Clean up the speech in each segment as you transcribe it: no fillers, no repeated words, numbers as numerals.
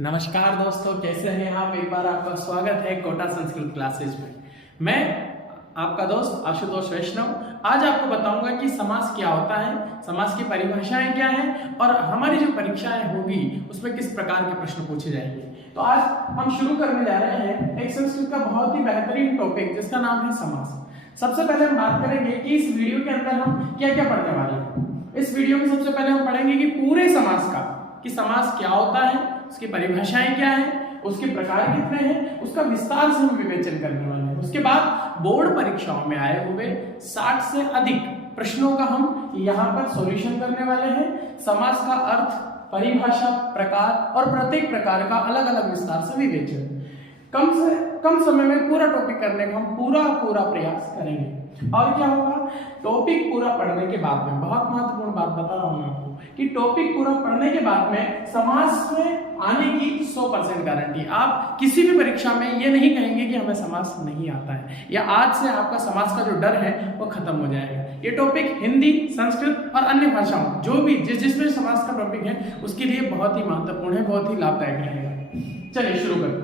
नमस्कार दोस्तों, कैसे हैं आप। एक बार आपका स्वागत है कोटा संस्कृत क्लासेज में। मैं आपका दोस्त आशुतोष वैष्णव आज आपको बताऊंगा कि समास क्या होता है, समास की परिभाषाएं क्या हैं और हमारी जो परीक्षाएं होगी उसमें किस प्रकार के प्रश्न पूछे जाएंगे। तो आज हम शुरू करने जा रहे हैं एक संस्कृत का बहुत ही बेहतरीन टॉपिक जिसका नाम है समास। सबसे पहले हम बात करेंगे कि इस वीडियो के अंदर हम क्या क्या पढ़ने वाले हैं। इस वीडियो में सबसे पहले हम पढ़ेंगे कि पूरे समास का, कि समास क्या होता है, उसकी परिभाषाएं क्या है, उसके प्रकार कितने हैं, उसका विस्तार से हम विवेचन करने वाले हैं। उसके बाद बोर्ड परीक्षाओं में आए हुए 60 से अधिक प्रश्नों का हम यहाँ पर सॉल्यूशन करने वाले हैं। समास का अर्थ, परिभाषा, प्रकार और प्रत्येक प्रकार का अलग अलग विस्तार से विवेचन। कम से कम समय में पूरा टॉपिक करने का हम पूरा प्रयास करेंगे। और क्या होगा, टॉपिक पूरा पढ़ने के बाद में, बहुत महत्वपूर्ण बात बता रहा हूं मैं आपको कि टॉपिक पूरा पढ़ने के बाद में समास में आने की 100% गारंटी। आप किसी भी परीक्षा में ये नहीं कहेंगे कि हमें समास नहीं आता है, या आज से आपका समास का जो डर है वो खत्म हो जाएगा। ये टॉपिक हिंदी, संस्कृत और अन्य भाषाओं, जो भी जिसमें समास का टॉपिक है उसके लिए बहुत ही महत्वपूर्ण है, बहुत ही लाभदायक रहेगा। चलिए शुरू करते हैं।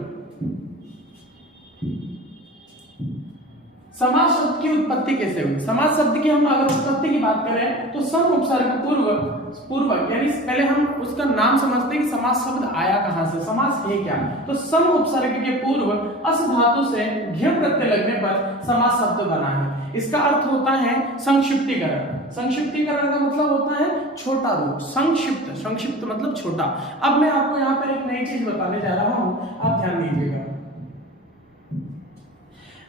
समास शब्द की उत्पत्ति कैसे हुई। समास शब्द की हम अगर उत्पत्ति की बात करें तो सम उपसर्ग पूर्वक यानी पहले हम उसका नाम समझते हैं कि समास शब्द आया कहां से, समास है क्या। तो सम उपसर्ग के पूर्व अस धातु से घ्य प्रत्यय लगने पर समास शब्द बना है। इसका अर्थ होता है संक्षिप्तीकरण। संक्षिप्तीकरण का मतलब होता है छोटा रूप, संक्षिप्त मतलब छोटा। अब मैं आपको यहाँ पर एक नई चीज बताने जा रहा हूं, आप ध्यान दीजिएगा।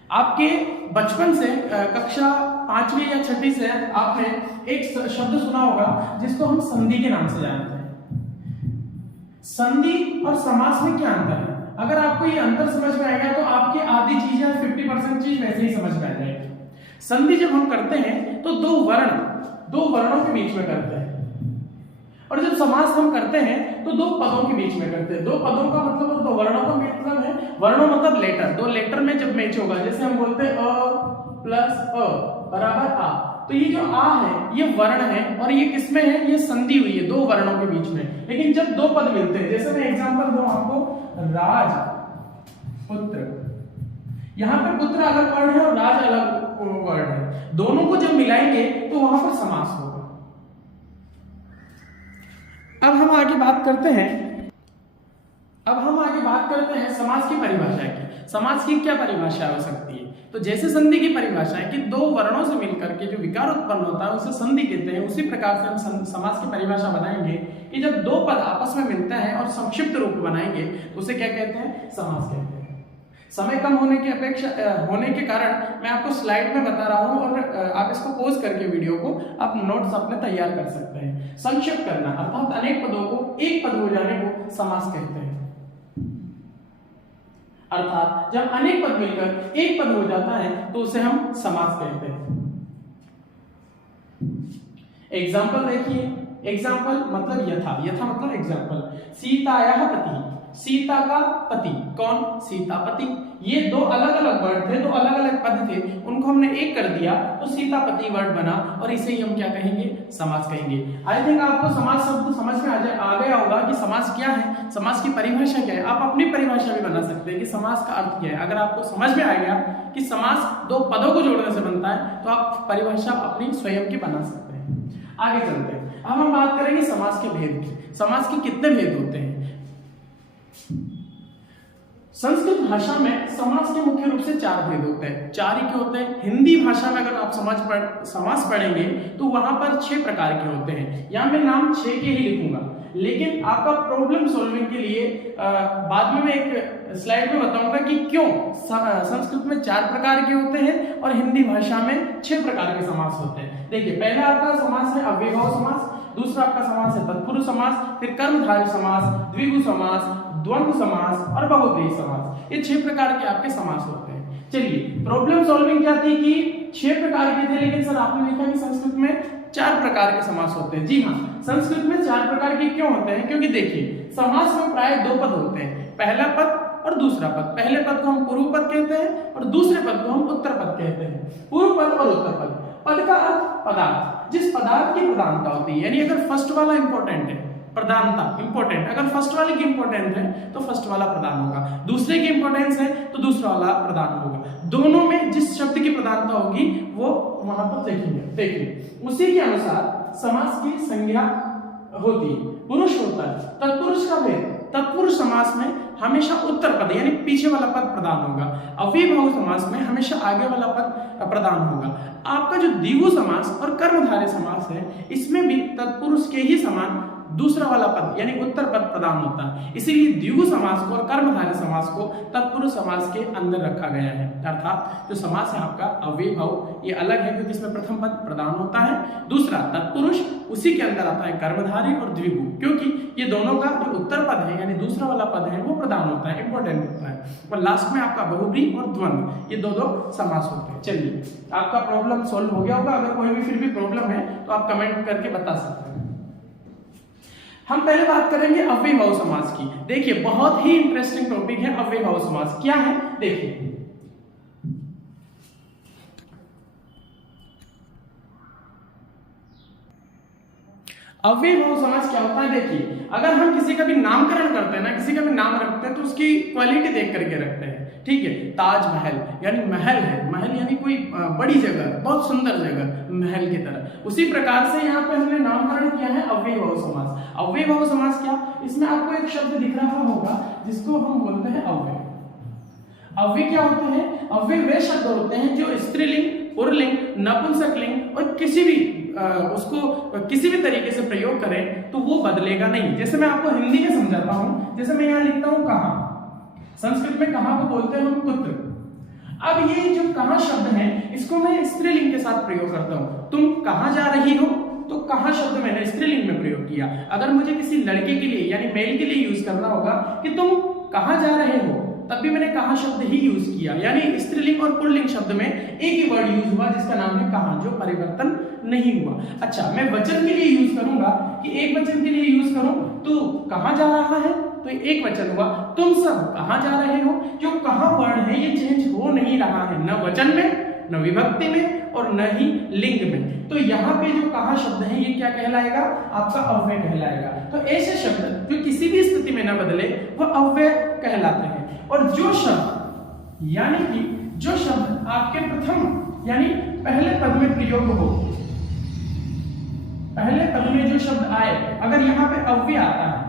आपके बचपन से कक्षा 5वीं या 6वीं से आपने एक शब्द सुना होगा जिसको हम संधि के नाम से जानते हैं। संधि और समास में क्या अंतर है, अगर आपको ये अंतर समझ में आएगा तो आपकी आधी चीज या 50% चीज वैसे ही समझ में आ जाएगी। संधि जब हम करते हैं तो दो वर्णों के बीच में करते हैं, और जब समास हम करते हैं तो दो पदों के बीच में करते हैं। दो पदों का मतलब और दो वर्णों का मतलब है, वर्णों मतलब लेटर, दो लेटर में जब मैच होगा, जैसे हम बोलते हैं अ प्लस अ बराबर आ, तो ये जो आ है ये वर्ण है और ये किसमें है, ये संधि हुई है दो वर्णों के बीच में। लेकिन जब दो पद मिलते हैं, जैसे मैं एग्जांपल दूं आपको, राज पुत्र, यहाँ पे पुत्र अलग वर्ड है और राज अलग वर्ड है, दोनों को जब मिलाएंगे तो वहां पर समास होगा। अब हम आगे बात करते हैं समास की परिभाषा की। समास की क्या परिभाषा हो सकती है। तो जैसे संधि की परिभाषा है कि दो वर्णों से मिलकर के जो विकार उत्पन्न होता है उसे संधि कहते हैं, उसी प्रकार से हम समास की परिभाषा बनाएंगे कि जब दो पद आपस में मिलते हैं और संक्षिप्त रूप बनाएंगे तो उसे क्या कहते हैं, समास कहते हैं। समय कम होने के कारण मैं आपको स्लाइड में बता रहा हूं और आप इसको पॉज करके वीडियो को आप नोट्स अपने तैयार कर सकते हैं। संक्षिप्त करना अर्थात अनेक पदों को एक पद हो जाने को समास कहते हैं। अर्थात जब अनेक पद मिलकर एक पद हो जाता है तो उसे हम समास कहते हैं। एग्जाम्पल देखिए, एग्जाम्पल मतलब यथा मतलब एग्जाम्पल। सीतायाः पति, सीता का पति कौन, सीतापति। ये दो अलग अलग वर्ड थे, दो अलग अलग पद थे, उनको हमने एक कर दिया तो सीतापति वर्ड बना और इसे ही हम क्या कहेंगे, समास कहेंगे। आई थिंक आपको समास शब्द समझ में आ गया होगा कि समास क्या है, समास की परिभाषा क्या है। आप अपनी परिभाषा भी बना सकते हैं कि समास का अर्थ क्या है। अगर आपको समझ में आ गया कि समास दो पदों को जोड़ने से बनता है तो आप परिभाषा अपनी स्वयं की बना सकते हैं। आगे चलते हैं, अब हम बात करेंगे समास के भेद की। समास के कितने भेद होते हैं। संस्कृत भाषा में समास के मुख्य रूप से 4 भेद होते हैं। 4 ही के होते हैं। हिंदी भाषा में अगर आप समास पढ़ेंगे तो वहां पर 6 प्रकार के होते हैं। यहाँ मैं नाम 6 के ही लिखूंगा, लेकिन आपका प्रॉब्लम सॉल्विंग के लिए बाद में मैं एक स्लाइड में बताऊंगा कि क्यों संस्कृत में 4 प्रकार के होते हैं और हिंदी भाषा में 6 प्रकार के समास होते हैं। देखिए, पहला आपका समास है अव्ययभाव समास, दूसरा आपका समास है तत्पुरुष समास, फिर कर्मधारय समास, द्विगु समास, द्वंद्व समास और बहुब्रीहि समास। ये 6 प्रकार के आपके समास होते हैं। चलिए, प्रॉब्लम सॉल्विंग क्या थी कि 6 प्रकार के थे, लेकिन सर आपने लिखा कि संस्कृत में 4 प्रकार के समास होते हैं। जी हाँ, संस्कृत में 4 प्रकार के क्यों होते हैं, क्योंकि देखिए समास में प्राय 2 पद होते हैं, पहला पद और दूसरा पद। पहले पद को हम पूर्व पद कहते हैं और दूसरे पद को हम उत्तर पद कहते हैं। पूर्व पद और उत्तर पद का अर्थ पदार्थ, जिस पदार्थ की प्रधानता होती है, यानी अगर फर्स्ट वाला इंपॉर्टेंट है, प्रधानता इंपॉर्टेंट, अगर फर्स्ट वाले की इंपॉर्टेंट है तो फर्स्ट वाला प्रधान होगा, दूसरे की इंपॉर्टेंस है तो दूसरा वाला प्रधान होगा। दोनों में जिस शब्द की प्रधानता होगी वो वहां पर देखेंगे। देखिए उसी के अनुसार समास की संज्ञा होती है। पुरुष होता है, तत्पुरुष का भेद, तत्पुरुष समास में हमेशा उत्तर पद यानी पीछे वाला पद प्रधान होगा, अव्ययभाव समास में हमेशा आगे वाला पद प्रधान होगा। आपका जो द्विगु समास और कर्मधारय समास है इसमें भी तत्पुरुष के ही समान दूसरा वाला पद यानी उत्तर पद प्रदान होता है, इसीलिए द्विगु समास को और कर्मधारय समास को तत्पुरुष समास के अंदर रखा गया है। अर्थात जो समास है आपका अव्ययभाव ये अलग है क्योंकि इसमें प्रथम पद प्रदान होता है, दूसरा तत्पुरुष, उसी के अंदर आता है कर्मधारय और द्विगु, क्योंकि ये दोनों का जो उत्तर पद है यानी दूसरा वाला पद है वो प्रदान होता है, इंपॉर्टेंट होता है। और लास्ट में आपका बहुब्रीहि और द्वंद्व ये दो समास होते हैं। चलिए आपका प्रॉब्लम सॉल्व हो गया होगा, अगर कोई भी फिर भी प्रॉब्लम है तो आप कमेंट करके बता सकते हैं। हम पहले बात करेंगे अव्ययभाव समास की। देखिए बहुत ही इंटरेस्टिंग टॉपिक है अव्ययभाव समास। क्या है देखिए, अव्ययभाव समास क्या होता है। देखिए अगर हम किसी का भी नामकरण करते हैं ना, किसी का भी नाम रखते हैं तो उसकी क्वालिटी देख करके रखते हैं, ठीक है। ताजमहल यानी महल है, महल यानी कोई बड़ी जगह, बहुत सुंदर जगह, महल की तरह। उसी प्रकार से यहाँ पे हमने नामकरण किया है अव्ययभाव समास। अव्ययभाव समास क्या, इसमें आपको एक शब्द दिख रहा होगा जिसको हम बोलते हैं अव्यय। अव्यय क्या होते हैं, अव्यय वे शब्द होते हैं जो स्त्रीलिंग, पुल्लिंग, नपुंसकलिंग और किसी भी उसको किसी भी तरीके से प्रयोग करें तो वो बदलेगा नहीं। जैसे मैं आपको हिंदी में समझाता हूं, जैसे मैं यहाँ लिखता हूं कहा, संस्कृत में कहा को बोलते हैं हम पुत्र। अब ये जो कहा शब्द है इसको मैं स्त्रीलिंग के साथ प्रयोग करता हूं। तुम कहां जा रही हो तो कहा शब्द मैंने स्त्रीलिंग में प्रयोग किया। अगर मुझे किसी लड़के के लिए यानी मेल के लिए यूज करना होगा कि तुम कहां जा रहे हो, तब भी मैंने कहा शब्द ही यूज किया, यानी स्त्रीलिंग और पुल्लिंग शब्द में एक ही वर्ड यूज हुआ जिसका नाम है कहा, जो परिवर्तन नहीं हुआ। अच्छा मैं वचन के लिए यूज करूंगा कि एक वचन के लिए यूज करूं तो कहां जा रहा है तो एक वचन हुआ, तुम सब कहां जा रहे हो, जो कहां वर्ड है ये चेंज हो नहीं रहा है, न वचन में, न विभक्ति में और न ही लिंग में। तो यहाँ पे जो कहा शब्द है ये क्या कहलाएगा, आपका अव्यय कहलाएगा। तो ऐसे शब्द जो किसी भी स्थिति में न बदले वह अव्यय कहलाते हैं। और जो शब्द यानी कि जो शब्द आपके प्रथम यानी पहले पद में प्रयोग हो, पहले पद में जो शब्द आए अगर यहाँ पे अव्यय आता है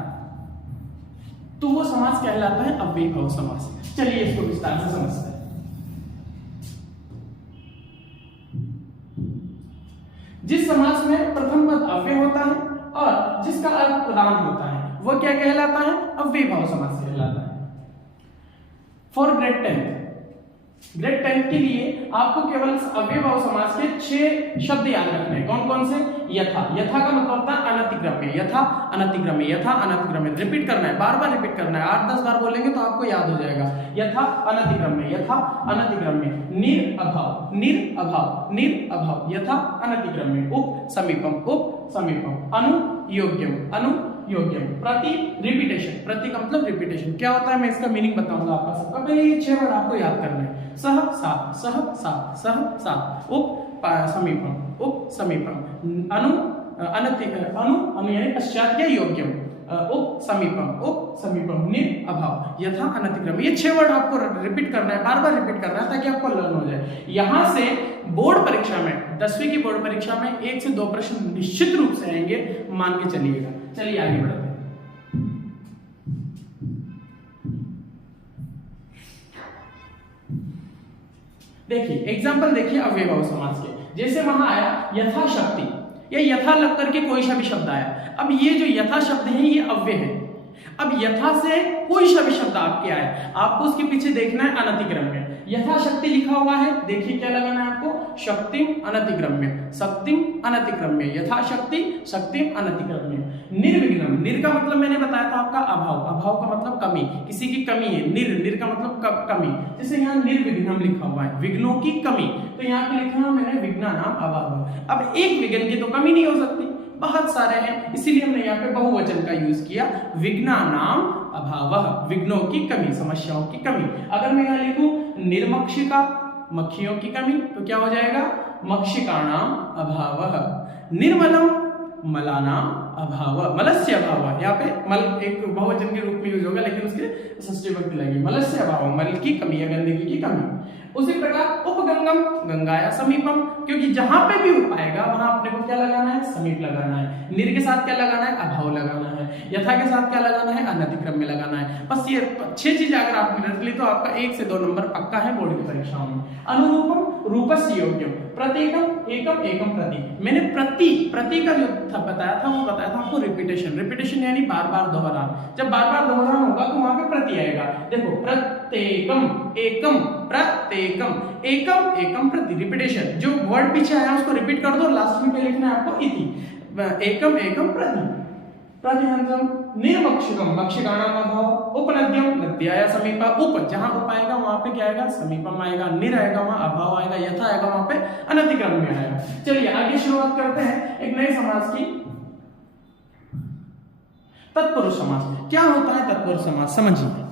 तो वो समास कहलाता है अव्ययभाव समास। चलिए इसको विस्तार से समझते हैं। जिस समास में प्रथम पद अव्यय होता है और जिसका अर्थ प्रदान होता है वह क्या कहलाता है, अव्ययभाव समास कहलाता है। फॉर ग्रेड 10 के लिए आपको केवल अव्ययभाव समास के 6 शब्द याद रखने हैं। कौन कौन से, यथा, यथा का मतलब होता है अनतिक्रम्य, यथा अनतिक्रम्य, यथा अनतिक्रम्य, रिपीट करना है, बार बार रिपीट करना है, 8-10 बार बोलेंगे तो आपको याद हो जाएगा। यथा अनतिक्रम्य, यथा अनतिक्रम्य, निर अभाव, निर अभाव, निर अभाव, यथा अनतिक्रम्य, उप समीपम, उप समीपम, अनु योग्यम, अनु योग्यम, प्रति रिपीटेशन, प्रति का मतलब रिपीटेशन क्या होता है मैं इसका मीनिंग बताऊंगा आपका सबका। पहले ये 6 वर्ड आपको याद करना है, सह सात, सह सात, सह सात, उप समीपम, उप समीपम, अनु अनु यानी पश्चात क्या, योग्यम, उप समीपम, उप समीपम, निर अभाव, यथा अनतिक्रम्य। ये 6 वर्ड आपको रिपीट करना है, बार बार रिपीट करना है ताकि आपको लर्न हो जाए। यहां से बोर्ड परीक्षा में 10वीं की बोर्ड परीक्षा में 1 से 2 प्रश्न निश्चित रूप से आएंगे, मान के चलिएगा। चलिए आगे बढ़ते हैं। देखिए एग्जाम्पल देखिए अव्ययभाव समास के। जैसे वहां आया यथाशक्ति, या यथा लग करके कोई सा भी शब्द आया। अब ये जो यथा शब्द है ये अव्यय है। अब यथा से कोई सा भी शब्द आपके आए, आपको उसके पीछे देखना है अनतिक्रम्य। यथाशक्ति लिखा हुआ है, देखिए क्या लगाना है आपको, शक्तिम अनतिक्रम्य, शक्तिम अनतिक्रम्य, यथाशक्ति शक्तिम अनतिक्रम्य। निर्विघ्नम, निर का मतलब मैंने बताया था आपका अभाव, अभाव का मतलब कमी, किसी की कमी है, निर का मतलब कमी। जैसे यहाँ निर्विघ्नम लिखा हुआ है, विघ्नों की कमी, तो यहाँ पे लिखा मैंने विघ्ना नाम अभाव। अब एक विघ्न की तो कमी नहीं हो सकती, बहुत सारे हैं, इसीलिए हमने यहाँ पे बहुवचन का यूज किया, विघ्ना नाम अभावः, विघ्नों की कमी, समस्याओं की कमी। अगर मैं यहाँ लिखूं निर्मक्षिका, मक्खियों की कमी, तो क्या हो जाएगा, मक्षिकाणाम अभावः। निर्मलम, मलानाम अभाव, मलस्य अभाव, यहाँ पे मल एक बहुवचन के रूप में यूज होगा लेकिन उसके षष्ठी विभक्ति लगेगी, मलस्य अभाव, मल की कमी या गंदगी की कमी। उसी प्रकार उपगंगम, गंगाया समीपम, क्योंकि जहां पे भी उप आएगा वहां अपने को क्या लगाना है, समीप लगाना है। निर के साथ क्या लगाना है, अभाव लगाना है। यथा के साथ क्या लगाना है, अनतिक्रम में लगाना है। बस ये 6 चीजें अगर आपने रख ली तो आपका 1 से 2 नंबर पक्का है बोर्ड की परीक्षाओं में। अनुरूपम, रूपस्य योग्यम, प्रतीकम, एकम एकम प्रति। मैंने प्रति का जो बताया था वो बताया था आपको रिपीटेशन यानी बार बार दोहरान। जब बार बार दोहरान होगा तो वहां पे प्रति आएगा। देखो प्रत्येकम, एकम, प्रत्येकम, एकम एकम प्रति, रिपीटेशन। जो वर्ड पीछे आया उसको रिपीट कर दो, लास्ट में क्या लिखना है आपको, इति, एकम एकम प्रति। प्रतिहंसम, निर्मक्षकम, मक्षकाणाम अभाव, उपनद्यम, नद्याया समीपा, उप जहां उप आएगा वहां पे क्या आएगा, समीपम आएगा, निर आएगा वहां अभाव आएगा, यथा आएगा वहां पे अनतिक्रम में आएगा। चलिए आगे शुरुआत करते हैं एक नए समास की। तत्पुरुष समास। क्या होता है तत्पुरुष समास, समझिए।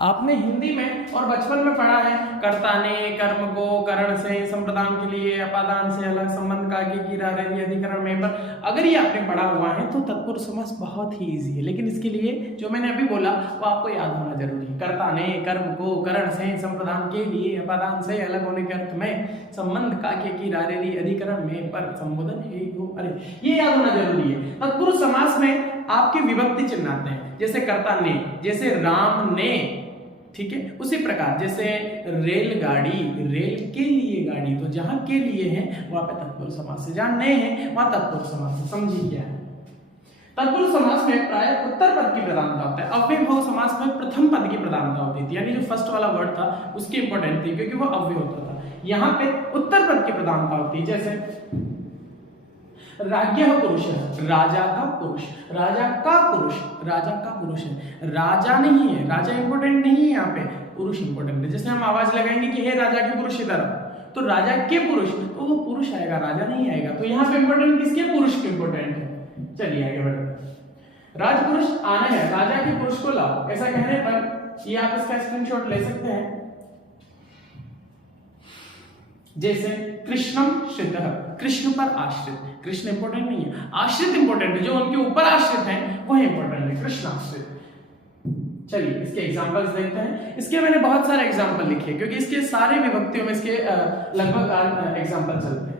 आपने हिंदी में और बचपन में पढ़ा है, कर्ता ने, कर्म को, करण से, संप्रदान के लिए, अपादान से अलग, संबंध का के की रारे अधिकरण में। पर अगर ये आपने पढ़ा हुआ है तो तत्पुरुष समास बहुत ही इजी है, लेकिन इसके लिए जो मैंने अभी बोला वो आपको याद होना जरूरी है। कर्ता ने, कर्म को, करण से, संप्रदान के लिए, अपादान से अलग होने के अर्थ में, संबंध का के की रारे अधिकरण में, पर संबोधन हे हो, अरे ये याद होना जरूरी है। तत्पुरुष समास में आपके विभक्ति चिन्ह आते हैं, जैसे कर्ता ने, जैसे राम ने, ठीक है। उसी प्रकार जैसे रेलगाड़ी, रेल के लिए गाड़ी, तो जहां के लिए है वहां पे तत्पुरुष समास से, जहां ने है वहां तत्पुरुष समास से। समझिए क्या है तत्पुरुष समास में, प्राय उत्तर पद की प्रधानता होता है। अव्ययभाव समास में प्रथम पद की प्रधानता होती थी, यानी जो फर्स्ट वाला वर्ड था उसकी इंपॉर्टेंट थी क्योंकि वो अव्यय होता था। यहाँ पे उत्तर पद की प्रधानता होती है, जैसे राज्ञः पुरुष, राजा का पुरुष, राजा का पुरुष, राजा का पुरुष है, राजा नहीं है, राजा इंपोर्टेंट नहीं है, यहाँ पे पुरुष इंपोर्टेंट है। जैसे हम आवाज लगाएंगे कि हे राजा के पुरुष इधर, तो राजा के पुरुष, तो वो पुरुष आएगा, राजा नहीं आएगा। तो यहाँ पे इंपोर्टेंट किसके, पुरुष के इंपोर्टेंट है। चलिए आगे बढ़ते। राजपुरुष आना है, राजा के पुरुष को लाओ, ऐसा कहने पर ये आप इसका स्क्रीनशॉट ले सकते हैं। जैसे कृष्णम श्रितः, कृष्ण पर आश्रित, कृष्ण इंपोर्टेंट नहीं है, आश्रित इंपोर्टेंट है, जो उनके ऊपर आश्रित हैं वह इंपोर्टेंट है, कृष्ण आश्रित। चलिए इसके एग्जांपल्स देखते हैं। इसके मैंने बहुत सारे एग्जांपल लिखे क्योंकि इसके सारे विभक्तियों में इसके लगभग एग्जांपल चलते हैं।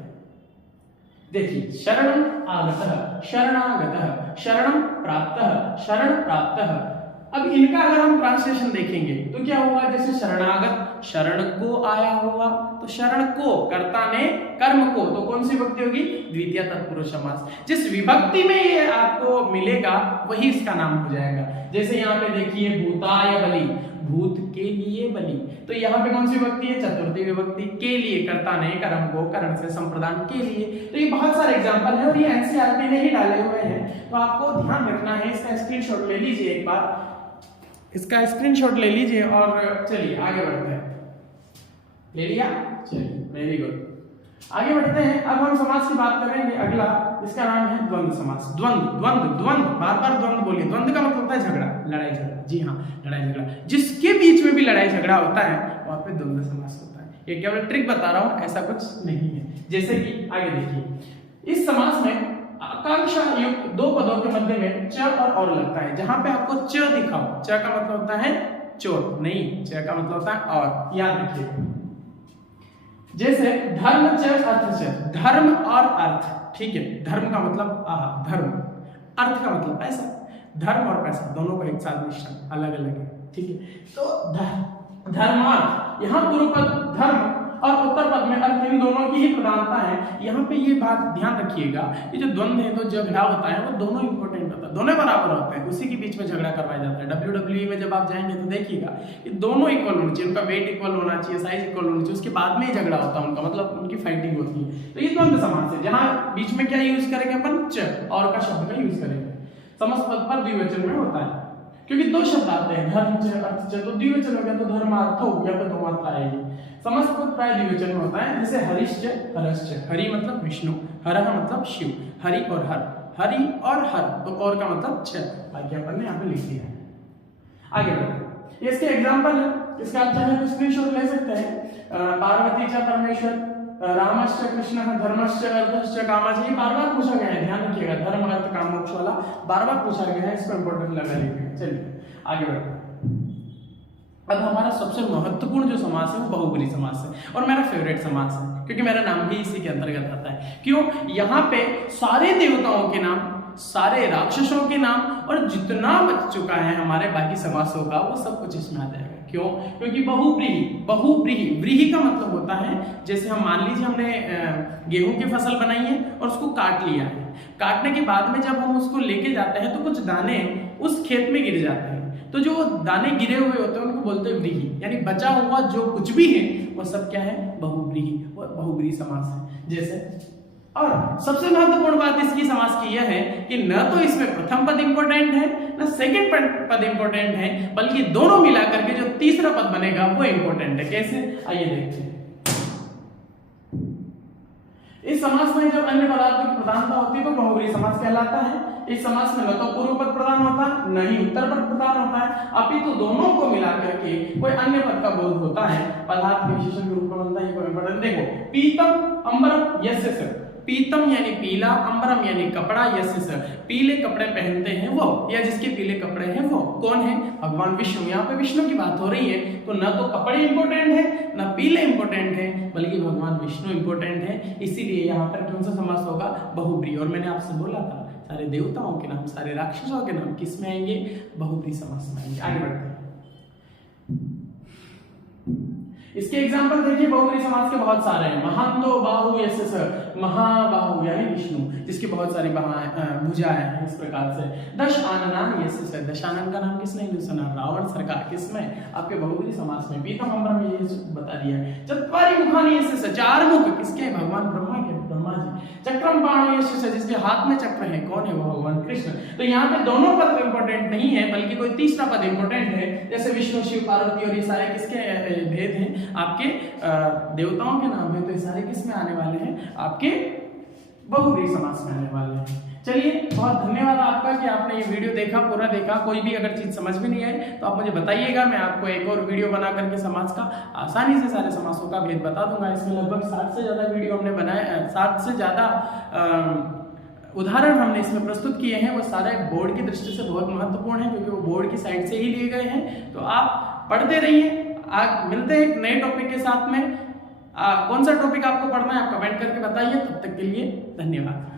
देखिए शरणम आगतः, शरणागतः, शरणम प्राप्तः, शरण प्राप्तः। अब इनका अगर हम ट्रांसलेशन देखेंगे तो क्या हुआ, जैसे शरणागत शरण को आया हुआ, तो शरण को, कर्ता ने, कर्म को, तो कौन सी विभक्ति होगी, द्वितीय तत्पुरुष समास। जिस विभक्ति में ये आपको मिलेगा वही इसका नाम हो जाएगा। जैसे यहाँ पे देखिए भूताय बलि, भूत के लिए बलि, तो यहाँ पे कौन सी विभक्ति है, चतुर्थी विभक्ति, के लिए, कर्ता ने, कर्म को, करण से, संप्रदान के लिए। तो ये बहुत सारे एग्जांपल है और ये एनसीईआरटी ने ही डाले हुए हैं, तो आपको ध्यान रखना है। इसका स्क्रीनशॉट ले लीजिए, एक बार इसका स्क्रीनशॉट ले लीजिए और चलिए आगे बढ़ते हैं। ले लिया, चलिए वेरी गुड। आगे बढ़ते हैं। अब हम समास की बात करेंगे अगला, इसका नाम है द्वंद्व समास। द्वंद्व, द्वंद्व, द्वंद्व, बार बार द्वंद्व बोलिए। द्वंद्व का मतलब होता है झगड़ा, लड़ाई झगड़ा। जी हाँ, लड़ाई झगड़ा, जिसके बीच में भी लड़ाई झगड़ा होता है वहां पे द्वंद्व समास होता है। ये केवल ट्रिक बता रहा हूं, ऐसा कुछ नहीं है। जैसे कि आगे देखिए, इस समास में आकांक्षा युक्त दो पदों के मध्य में च और लगता है। जहां पे आपको च दिखाओ, च का मतलब होता है चोर नहीं, च का मतलब होता है और, याद रखिए। जैसे धर्म च अर्थ च, धर्म और अर्थ, ठीक है। धर्म का मतलब धर्म, अर्थ का मतलब पैसा। धर्म और पैसा दोनों का एक साथ मिश्रण, अलग अलग है, ठीक है। तो धर्मार्थ, यहाँ पूर्व पद धर्म और उत्तर पद में अर्थ, इन दोनों की ही प्रधानता है। यहाँ पे ये बात ध्यान रखिएगा कि जो द्वंद्व है, तो झगड़ा होता है, वो दोनों इंपॉर्टेंट होता है, दोनों बराबर होते हैं, उसी के बीच में झगड़ा करवाया जाता है। WWE में जब आप जाएंगे तो देखिएगा कि दोनों इक्वल होने चाहिए, उनका वेट इक्वल होना चाहिए, साइज इक्वल होनी चाहिए, उसके बाद में ही झगड़ा होता है उनका, मतलब उनकी फाइटिंग होती है। तो ये द्वंद्व समास है, जहाँ बीच में क्या यूज करेंगे अपन, च और का शब्द का यूज करेंगे। समस्त पद पर द्विवचन में होता है क्योंकि दो शब्द आते हैं, धर्म च अर्थ च, तो द्विवचन हो गया तो धर्मार्थ हो गया, तो दो मात्रा आएगी। समस्त पद प्राय द्विवचन में होता है। जैसे हरिश्च हरश्च, हरि मतलब विष्णु, हरः मतलब शिव, हरि और हर, हरि और हर, तो और का मतलब छ, बाकी अपन ने यहाँ पे लिख दिया है। आगे बढ़ते, इसके एग्जाम्पल है, इसका आप चाहे तो स्क्रीनशॉट ले सकते हैं। पार्वती च परमेश्वर, रामश्च कृष्ण धर्मश्च अर्थश्च कामश्च, ये बार बार पूछा गया है, ध्यान रखिएगा। धर्म अर्थ काम मोक्ष वाला बार बार पूछा गया है, इसको इंपॉर्टेंट लगा लीजिएगा। चलिए आगे बढ़ते हैं। अब हमारा सबसे महत्वपूर्ण जो समास है वो बहुब्रीहि समास है और मेरा फेवरेट समास है, क्योंकि मेरा नाम भी इसी के अंतर्गत आता है। क्यों? यहाँ पे सारे देवताओं के नाम, सारे राक्षसों के नाम और जितना बच चुका है हमारे बाकी समासों का वो सब कुछ इसमें आ जाएगा। क्यों? क्योंकि बहुब्रीहि, बहुब्रीहि, व्रीहि का मतलब होता है जैसे हम मान लीजिए हमने गेहूं की फसल बनाई है और उसको काट लिया है, काटने के बाद में जब हम उसको लेके जाते हैं तो कुछ दाने उस खेत में गिर जाते हैं, तो जो दाने गिरे हुए होते हैं उनको बोलते हैं व्रीहि, यानी बचा हुआ जो कुछ भी है वो सब क्या है? बहुब्रीहि, वो बहुब्रीहि समास है। जैसे और सबसे महत्वपूर्ण बात इसकी समास की यह है कि न तो इसमें प्रथम पद इंपॉर्टेंट है न सेकंड पद इंपॉर्टेंट है, बल्कि दोनों मिलाकर के जो तीसरा पद बनेगा वो इंपॉर्टेंट है। कैसे? आइए देखते हैं। इस समास में जब अन्य पदार्थों की प्रधानता होती है तो बहुब्रीहि समास कहलाता है। इस समास में न तो पूर्व पद प्रधान होता है न ही उत्तर पद प्रधान होता है, अपितु दोनों को मिलाकर के कोई अन्य पद का बोध होता है, पदार्थ के विशेषण के रूप में बनता है। ये इंपॉर्टेंट देखो, पीतम अम्बरम यस्य स, पीतम यानी पीला, अंबरम यानी कपड़ा, यस्य स पीले कपड़े पहनते हैं वो, या जिसके पीले कपड़े हैं वो कौन है? भगवान विष्णु। यहाँ पे विष्णु की बात हो रही है, तो न तो कपड़े इंपॉर्टेंट है न पीले इंपॉर्टेंट है, बल्कि भगवान विष्णु इंपॉर्टेंट है। इसीलिए यहाँ पर कौन सा समास होगा? बहुब्रीहि। और मैंने आपसे बोला था सारे देवताओं के नाम, सारे राक्षसों के नाम किस में आएंगे? बहुब्रीहि समास में आएंगे। आगे बढ़ते हैं। इसके एग्जांपल देखिए, बहुब्रीहि समास के बहुत सारे हैं। महांतो बाहु यस्य स, महाबाहु यानी विष्णु, जिसकी बहुत सारी भुजाएं हैं। इस प्रकार से दश आननान यस्य स, दशानन का नाम किसने नहीं सुना? रावण सरकार। किसमें? आपके बहुब्रीहि समास में। पीतम अम्बरम ये बता दिया। चत्वारि मुखानि यस्य स, चार मुख किसके? भगवान ब्रह्मा के, ब्रह्मा जी। चक्रम पाणौ यस्य स, जिसके हाथ में चक्र है, कौन है? वो भगवान कृष्ण। तो यहाँ पे दोनों पद इंपॉर्टेंट नहीं है, बल्कि कोई तीसरा पद इंपॉर्टेंट है। जैसे विष्णु, शिव, पार्वती, और ये सारे किसके भेद हैं? आपके देवताओं के नाम है, तो ये सारे किस में आने वाले हैं? आपके बहुब्रीहि समास में आने वाले हैं। चलिए, बहुत धन्यवाद आपका कि आपने ये वीडियो देखा, पूरा देखा। कोई भी अगर चीज समझ में नहीं आई तो आप मुझे बताइएगा, मैं आपको एक और वीडियो बना करके समास का आसानी से सारे समासों का भेद बता दूंगा। इसमें लगभग 60 से ज्यादा वीडियो हमने बनाए, 60 से ज्यादा उदाहरण हमने इसमें प्रस्तुत किए हैं। वो सारे बोर्ड की दृष्टि से बहुत महत्वपूर्ण है, क्योंकि वो बोर्ड की साइड से ही लिए गए हैं। तो आप पढ़ते रहिए। आज मिलते हैं एक नए टॉपिक के साथ में। कौन सा टॉपिक आपको पढ़ना है आप कमेंट करके बताइए। तब तक के लिए धन्यवाद।